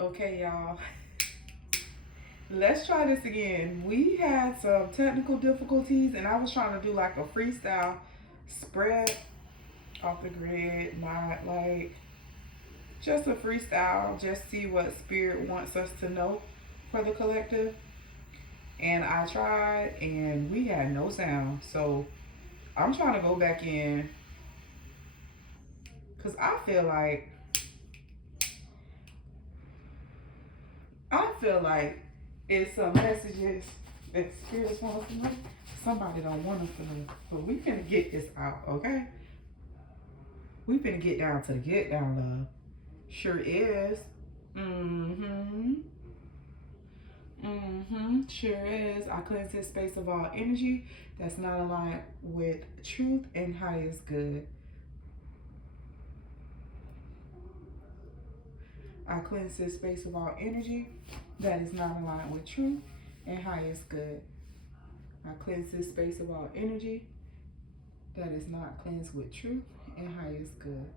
Okay, y'all. Let's try this again. We had some technical difficulties, and I was trying to do like a freestyle spread off the grid, not like just a freestyle, just see what spirit wants us to know for the collective. And I tried, and we had no sound. So I'm trying to go back in because I feel like it's some messages that spirits want us to know. Somebody don't want us to know, but we finna get this out, okay? We finna get down to the get down, love. Sure is. Mm-hmm. Mm-hmm. Sure is. I cleanse this space of all energy that's not aligned with truth and highest good. I cleanse this space of all energy that is not aligned with truth and highest good. I cleanse this space of all energy that is not cleansed with truth and highest good.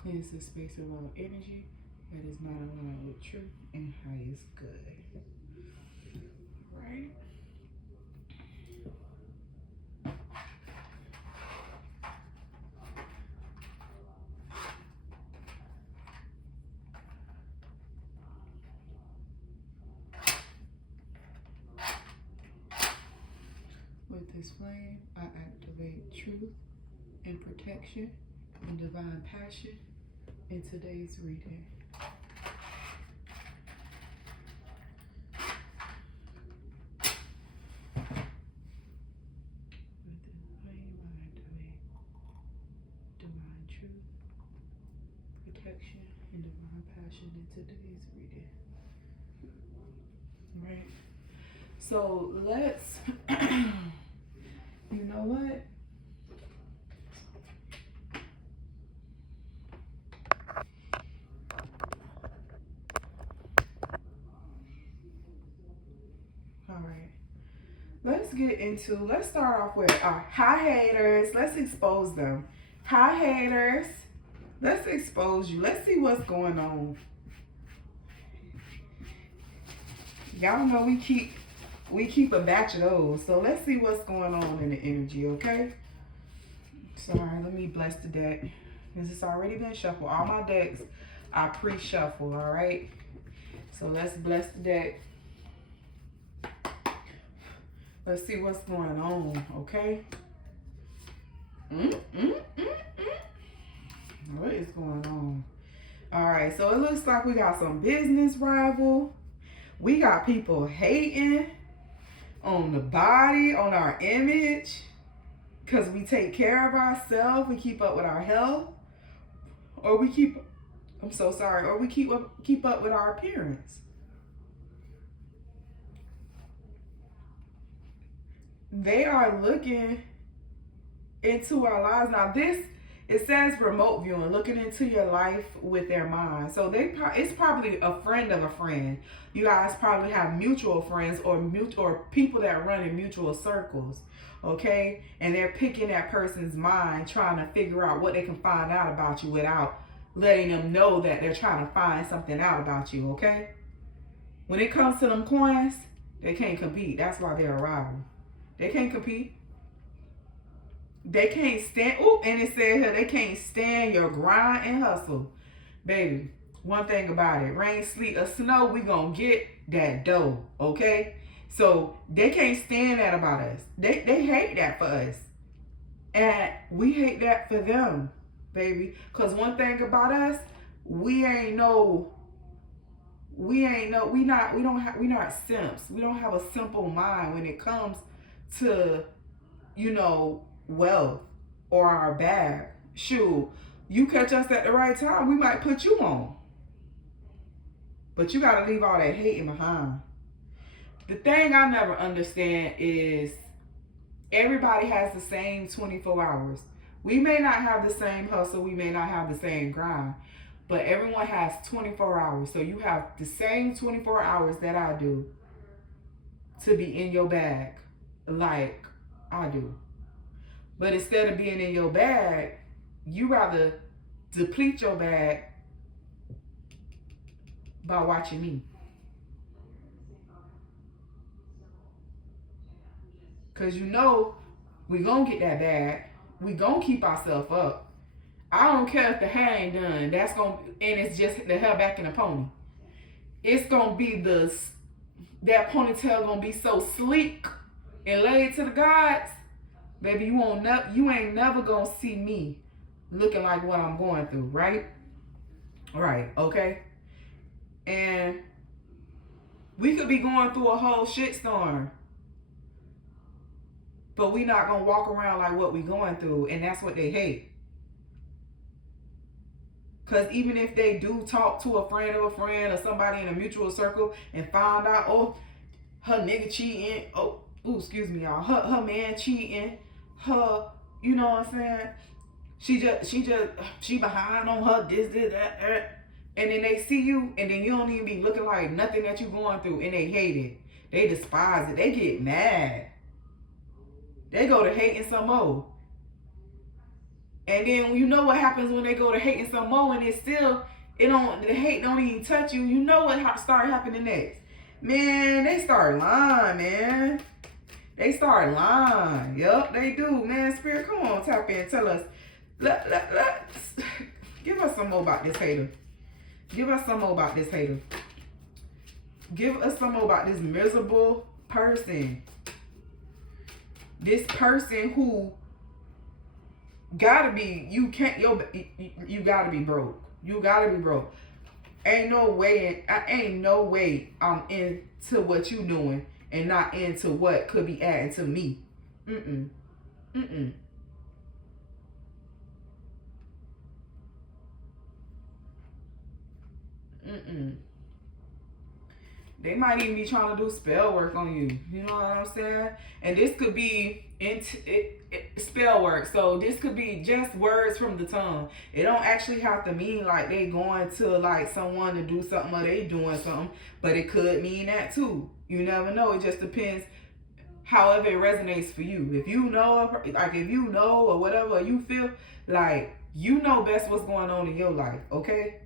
Cleanse this space of all energy that is not aligned with truth and highest good. Right? With this flame, I activate truth and protection and divine passion in today's reading. With this flame, I activate divine truth, protection, and divine passion in today's reading. Right? So let's, you know what? All right. Let's start off with hi haters. Let's expose them. Hi haters. Let's expose you. Let's see what's going on. Y'all know we keep a batch of those. So let's see what's going on in the energy, okay? Sorry, let me bless the deck. This has already been shuffled. All my decks I pre-shuffle, all right? So let's bless the deck. Let's see what's going on, okay? What is going on? All right, so it looks like we got some business rival. We got people hating on the body, on our image, because we take care of ourselves, we keep up with our health, or we keep, I'm so sorry, or we keep up with our appearance. They are looking into our lives. Now this, it says remote viewing, looking into your life with their mind. So it's probably a friend of a friend. You guys probably have mutual friends or people that run in mutual circles, okay? And they're picking that person's mind, trying to figure out what they can find out about you without letting them know that they're trying to find something out about you, okay? When it comes to them coins, they can't compete. That's why they're a rival. They can't compete. They can't stand, oh, and it said here, they can't stand your grind and hustle. Baby, one thing about it, rain, sleet, or snow, we gonna get that dough, okay? So they can't stand that about us. They hate that for us. And we hate that for them, baby. Because one thing about us, we not simps. We don't have a simple mind when it comes to, wealth or our bag. Shoot, you catch us at the right time, we might put you on. But you gotta leave all that hating behind. The thing I never understand is everybody has the same 24 hours. We may not have the same hustle, we may not have the same grind, but everyone has 24 hours. So you have the same 24 hours that I do to be in your bag. Like, I do. But instead of being in your bag, you rather deplete your bag by watching me. Because you know we going to get that bag. We going to keep ourselves up. I don't care if the hair ain't done. That's going to, and it's just the hair back in the pony. It's going to be that ponytail going to be so sleek and laid to the gods. Baby, you ain't never going to see me looking like what I'm going through, right? Right, okay? And we could be going through a whole shitstorm, but we not gonna walk around like what we going through, and that's what they hate. Cause even if they do talk to a friend of a friend or somebody in a mutual circle and find out, oh, her nigga cheating, oh, ooh, excuse me, y'all, her man cheating, her, you know what I'm saying? She behind on her this, that. And then they see you, and then you don't even be looking like nothing that you going through, and they hate it. They despise it. They get mad. They go to hating some more. And then you know what happens when they go to hating some more, and the hate don't even touch you. You know what start happening next? Man, they start lying, man. They start lying. Yup, they do, man. Spirit, come on, tap in, tell us. Let's give us some more about this hater. Give us some more about this hater. Give us some more about this miserable person. This person who gotta be, you gotta be broke. You gotta be broke. Ain't no way I'm into what you doing and not into what could be adding to me. Mm-mm. Mm-mm. Mm-mm. They might even be trying to do spell work on you. You know what I'm saying? And this could be spell work. So this could be just words from the tongue. It don't actually have to mean like they going to like someone to do something or they doing something. But it could mean that too. You never know. It just depends however it resonates for you. If you know, or whatever, you feel like you know best what's going on in your life. Okay?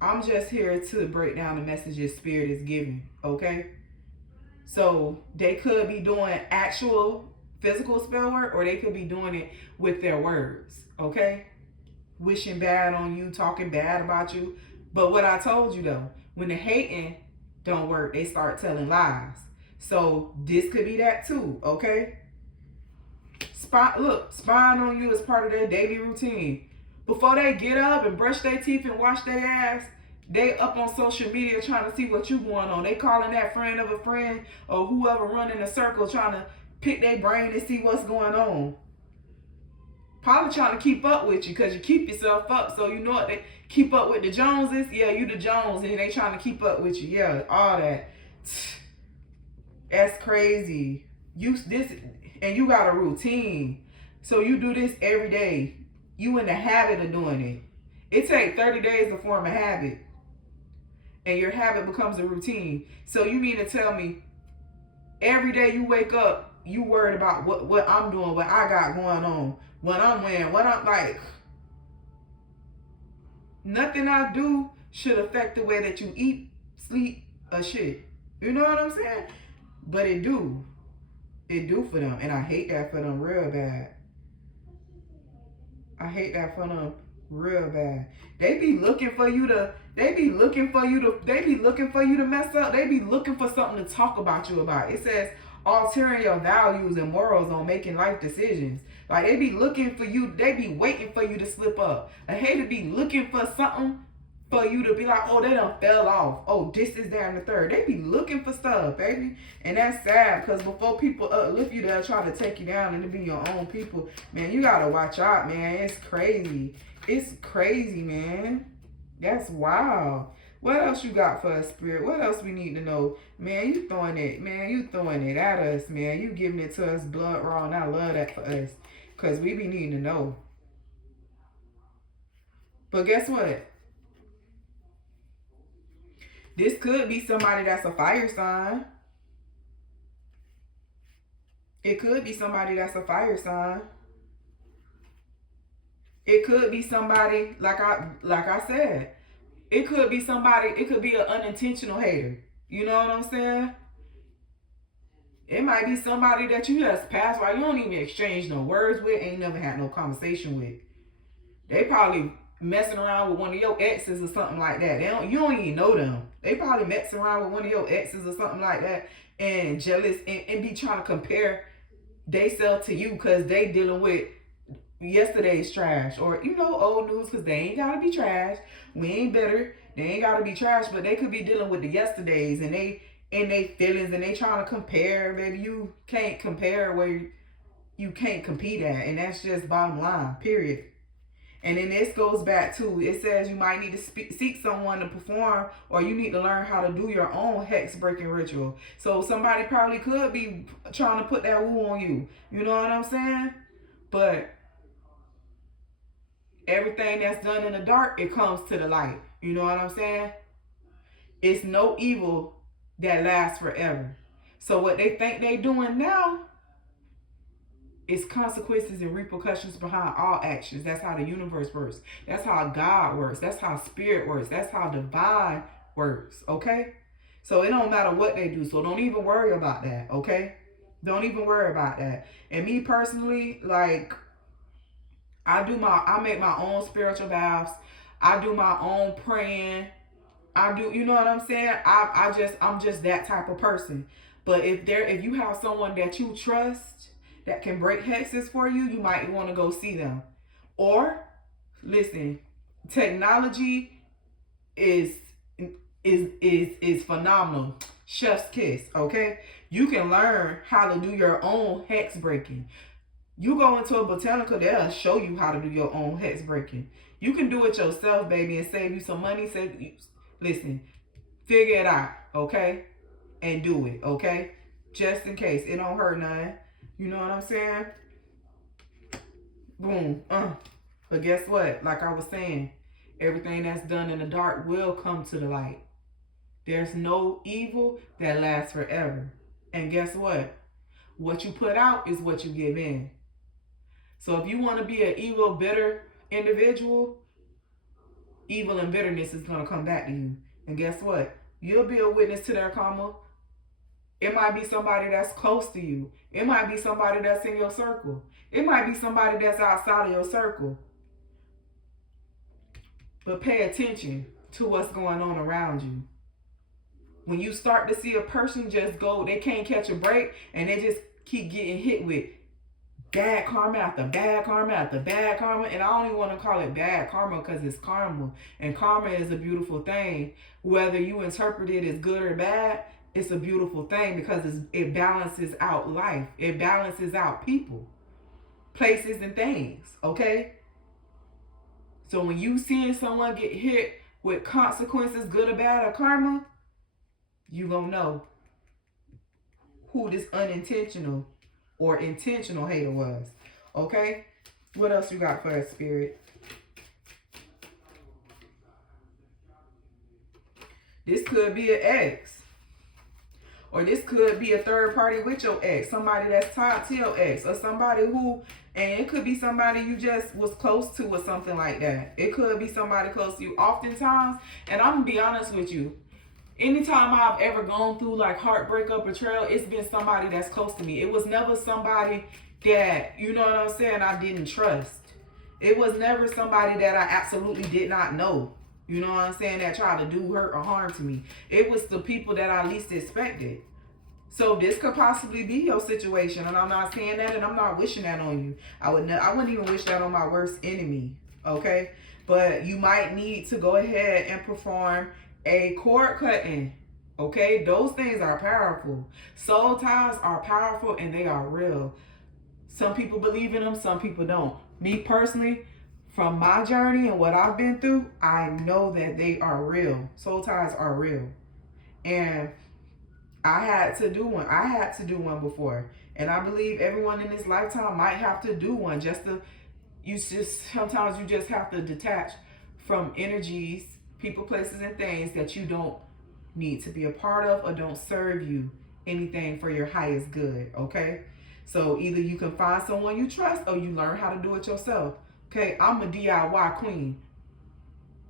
I'm just here to break down the messages Spirit is giving, okay? So they could be doing actual physical spell work, or they could be doing it with their words, okay? Wishing bad on you, talking bad about you. But what I told you though, when the hating don't work, they start telling lies. So this could be that too, okay? Spying on you is part of their daily routine. Before they get up and brush their teeth and wash their ass, they up on social media trying to see what you going on. They calling that friend of a friend or whoever running a circle trying to pick their brain and see what's going on. Probably trying to keep up with you because you keep yourself up. So you know what? They keep up with the Joneses. Yeah, you the Jones and they trying to keep up with you. Yeah, all that. That's crazy. And you got a routine. So you do this every day. You in the habit of doing it. It takes 30 days to form a habit. And your habit becomes a routine. So you mean to tell me every day you wake up, you worried about what I'm doing, what I got going on, what I'm wearing, what I'm like. Nothing I do should affect the way that you eat, sleep, or shit. You know what I'm saying? But it do. It do for them. And I hate that for them real bad. I hate that for them real bad. They be looking for you to mess up. They be looking for something to talk about you about. It says altering your values and morals on making life decisions. Like they be looking for you, they be waiting for you to slip up. I hate to be looking for something for you to be like, oh, they done fell off. Oh, this is there and the third. They be looking for stuff, baby. And that's sad because before people uplift you, they'll try to take you down and to be your own people. Man, you gotta watch out, man. It's crazy. It's crazy, man. That's wild. What else you got for us, Spirit? What else we need to know? Man, you throwing it at us, man. You giving it to us blood raw, and I love that for us. Because we be needing to know. But guess what? This could be somebody that's a fire sign. It could be somebody that's a fire sign. It could be somebody like I said. It could be somebody. It could be an unintentional hater. You know what I'm saying? It might be somebody that you just pass by. You don't even exchange no words with. Ain't never had no conversation with. They probably messing around with one of your exes or something like that. They don't. You don't even know them. They probably messing around with one of your exes or something like that, and jealous and be trying to compare they self to you because they dealing with yesterday's trash or old news because they ain't gotta be trash. We ain't better. They ain't gotta be trash, but they could be dealing with the yesterdays and they feelings and they trying to compare. Baby, you can't compare where you can't compete at, and that's just bottom line. Period. And then this goes back to, it says you might need to seek someone to perform, or you need to learn how to do your own hex breaking ritual. So somebody probably could be trying to put that woo on you. You know what I'm saying? But everything that's done in the dark, it comes to the light. You know what I'm saying? It's no evil that lasts forever. So what they think they doing now is consequences and repercussions behind all actions. That's how the universe works. That's how God works. That's how spirit works. That's how divine works. Okay? So it don't matter what they do. So don't even worry about that. Okay? Don't even worry about that. And me personally, like, I make my own spiritual vows. I do my own praying. I do, you know what I'm saying? I'm just that type of person. But if you have someone that you trust that can break hexes for you, you might want to go see them. Or listen, technology is is phenomenal. Chef's kiss, okay? You can learn how to do your own hex breaking. You go into a botanical, they'll show you how to do your own hex breaking. You can do it yourself, baby, and save you some money. Listen, figure it out, okay? And do it, okay? Just in case. It don't hurt none. You know what I'm saying? Boom. But guess what? Like I was saying, everything that's done in the dark will come to the light. There's no evil that lasts forever. And guess what? What you put out is what you give in. So if you want to be an evil, bitter individual, evil and bitterness is going to come back to you. And guess what? You'll be a witness to their karma. It might be somebody that's close to you. It might be somebody that's in your circle. It might be somebody that's outside of your circle. But pay attention to what's going on around you. When you start to see a person just go, they can't catch a break, and they just keep getting hit with bad karma after bad karma after bad karma. And I don't even want to call it bad karma because it's karma. And karma is a beautiful thing. Whether you interpret it as good or bad, it's a beautiful thing because it balances out life. It balances out people, places, and things. Okay? So when you seeing someone get hit with consequences, good or bad, or karma, you gonna know who this unintentional or intentional hater was. Okay? What else you got for us, Spirit? This could be an ex. Or this could be a third party with your ex. Somebody that's tied to your ex. Or somebody who, and it could be somebody you just was close to or something like that. It could be somebody close to you. Oftentimes, and I'm going to be honest with you, anytime I've ever gone through like heartbreak or betrayal, it's been somebody that's close to me. It was never somebody that, you know what I'm saying, I didn't trust. It was never somebody that I absolutely did not know. You know what I'm saying? That tried to do hurt or harm to me. It was the people that I least expected. So this could possibly be your situation, and I'm not saying that, and I'm not wishing that on you. I wouldn't even wish that on my worst enemy. Okay, but you might need to go ahead and perform a cord cutting. Okay, those things are powerful. Soul ties are powerful and they are real. Some people believe in them, some people don't. Me personally, from my journey and what I've been through, I know that they are real. Soul ties are real. And I had to do one. I had to do one before. And I believe everyone in this lifetime might have to do one. Sometimes you just have to detach from energies, people, places, and things that you don't need to be a part of or don't serve you anything for your highest good. Okay? So either you can find someone you trust or you learn how to do it yourself. Okay, I'm a DIY queen.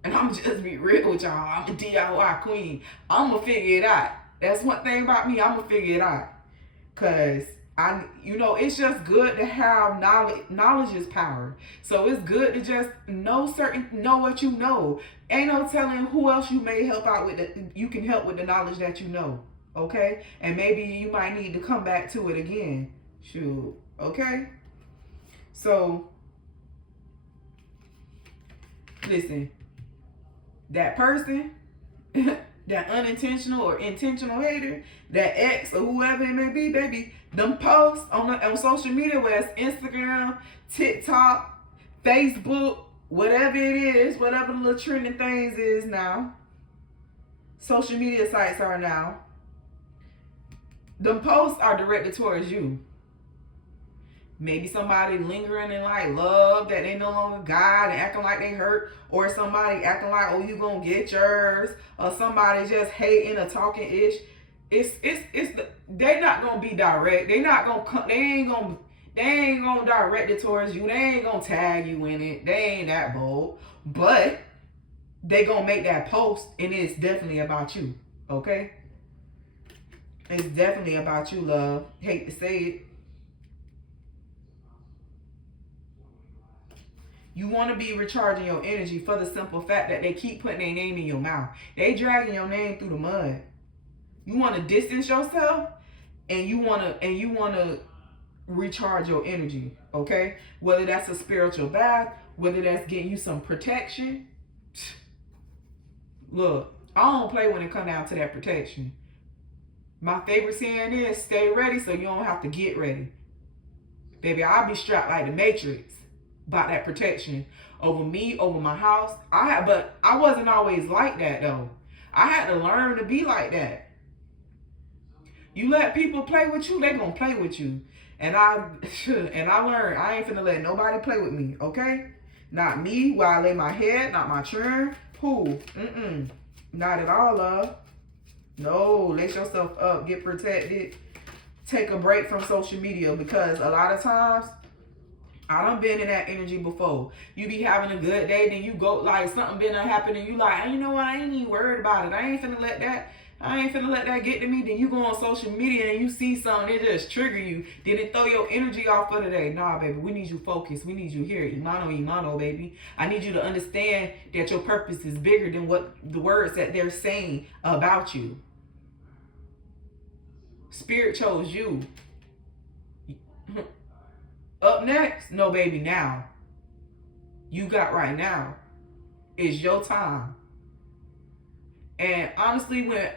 And I'm just be real with y'all. I'm a DIY queen. I'm going to figure it out. That's one thing about me. I'm going to figure it out. Because it's just good to have knowledge. Knowledge is power. So it's good to just know what you know. Ain't no telling who else you may help out with. You can help with the knowledge that you know. Okay? And maybe you might need to come back to it again. Shoot. Okay? So, listen. That person, that unintentional or intentional hater, that ex or whoever it may be, baby, them posts on social media, whether it's Instagram, TikTok, Facebook, whatever it is, whatever the little trending things is now, social media sites are now, them posts are directed towards you. Maybe somebody lingering in like love that they no longer got and acting like they hurt, or somebody acting like, oh, you gonna get yours, or somebody just hating or talking ish. They're not gonna be direct. They ain't gonna direct it towards you. They ain't gonna tag you in it. They ain't that bold. But they gonna make that post and it's definitely about you. Okay? It's definitely about you, love. Hate to say it. You want to be recharging your energy for the simple fact that they keep putting their name in your mouth. They dragging your name through the mud. You want to distance yourself, and you want to recharge your energy. Okay, whether that's a spiritual bath, whether that's getting you some protection. Look, I don't play when it comes down to that protection. My favorite saying is, stay ready so you don't have to get ready. Baby, I'll be strapped like the Matrix about that protection over me, over my house. But I wasn't always like that though. I had to learn to be like that. You let people play with you, they gonna play with you. And I learned I ain't finna let nobody play with me, okay? Not me while I lay my head, not my children. Who? Not at all, love. No, lace yourself up, get protected. Take a break from social media, because a lot of times I done been in that energy before. You be having a good day, then you go like something been happening, you like, you know what, I ain't even worried about it. I ain't finna let that get to me. Then you go on social media and you see something, it just trigger you. Then it throw your energy off for the day. Nah, baby, we need you focused. We need you here. Imano, baby. I need you to understand that your purpose is bigger than what the words that they're saying about you. Spirit chose you. Up next, no, baby, now. You got right now. It's your time. And honestly, when